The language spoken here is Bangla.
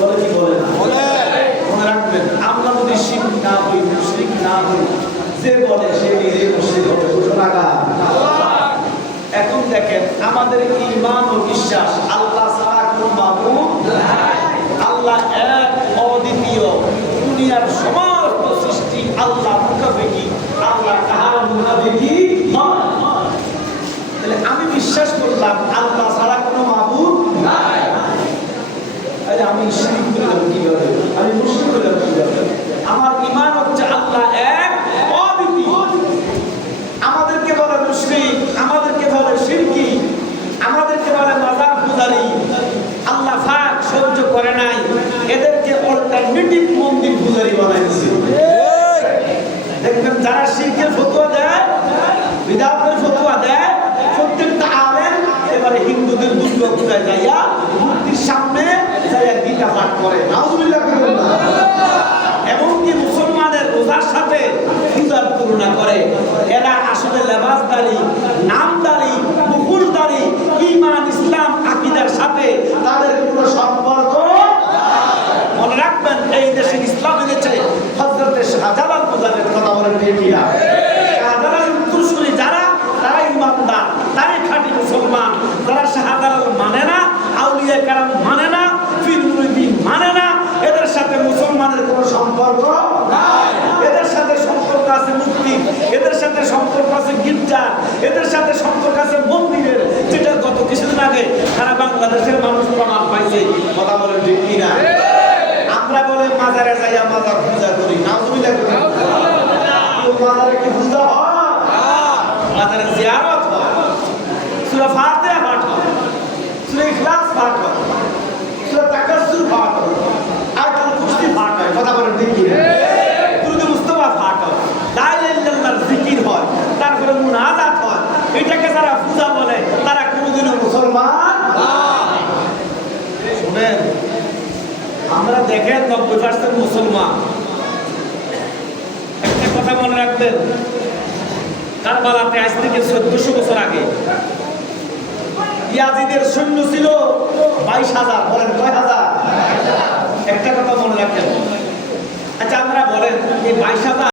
বলে। কি বলে না? মনে রাখবেন আমরা যদি না হই না হই যে বলে সে নিজে হবে। এখন দেখেন আমাদের ইমান ও বিশ্বাস আল্লাহ ছাড়া আল্লাহ এক অদ্বিতীয়। দুনিয়ার সমস্ত সৃষ্টি আল্লাহ মুখাপেকি আল্লাহ কাহার মুখাপেকি আমি বিশ্বাস করলাম আল্লাহ আমি শিরিক করলাম কীভাবে আমি মুসলিম করলাম কীভাবে আমার ইমান হচ্ছে আল্লাহ এক অদ্বিতীয়। আমাদেরকে বলে মুশরিক আমাদেরকে বলে শিরকি আমাদেরকে বলে মাজার পূজারি। আল্লাহ পাক সহ্য করে নাই এদেরকে অল্টারনেটিভ মন্দির পূজারি বানাই দিয়েছে দেখবেন যারা শিরকের সামনে গীতা পাঠ করে। নাউজুবিল্লাহ এমনকি মুসলমানের রোজার সাথে পূজার করে। এরা আসলে লেবাসদারি, নামদারি মুকুলদারি ইমান ইসলাম আকিদার সাথে তাদের কোনো সম্পর্ক মনে রাখবেন এই দেশে ইসলাম এনেছে হজরতে শাহজালাল পূজারের কথা বলেন ঠিকিয়া শাহজালাল উত্তরসূরি যারা তারা ইমানদার তারাই খাঁটি মুসলমান যারা শাহজালাল মানে না আউলিয়া কারাম মানে না পীর মানে না, এদের সাথে মুসলমানের কোনো সম্পর্ক এদের সাথে সম্পর্ক আছে মুক্তি, এদের সাথে সম্পর্ক আছে গির্জা এদের সাথে সম্পর্ক আছে মন্দিরের, যেটা গত কিছুদিন আগে সারা বাংলাদেশের মানুষ প্রমাণ পাইছে। কথা বলেন ঠিক কিনা? আমরা বলে মাজারে যাইয়া মাজার পূজা করি, নাউজুবিল্লাহ করি মাজারে কি পূজা হয়? মাজারে জিয়ারত হয়। সূরা ফাতিহা পাঠ হয় সূরা ইখলাস পাঠ হয় সূরা তাকাসসুর পাঠ হয় আয়াতুল কুরসি পাঠ হয় কথা বলেন ঠিক কি দুরূদ মুস্তাফা পাঠ হয় লা ইলাহা ইল্লাল্লাহর জিকির হয় তারপরে মুনাজাত হয় এটাকে যারা পূজা বলে, তারা কোনোদিনও মুসলমান শুনেন, আমরা দেখেন নব্বই পার্সেন্ট মুসলমান। একটা কথা মনে রাখবেন, কারবালাতে আজ থেকে চোদ্দশো বছর আগে ইয়াজিদের সৈন্য ছিল বাইশ হাজার, বলেন কয় হাজার?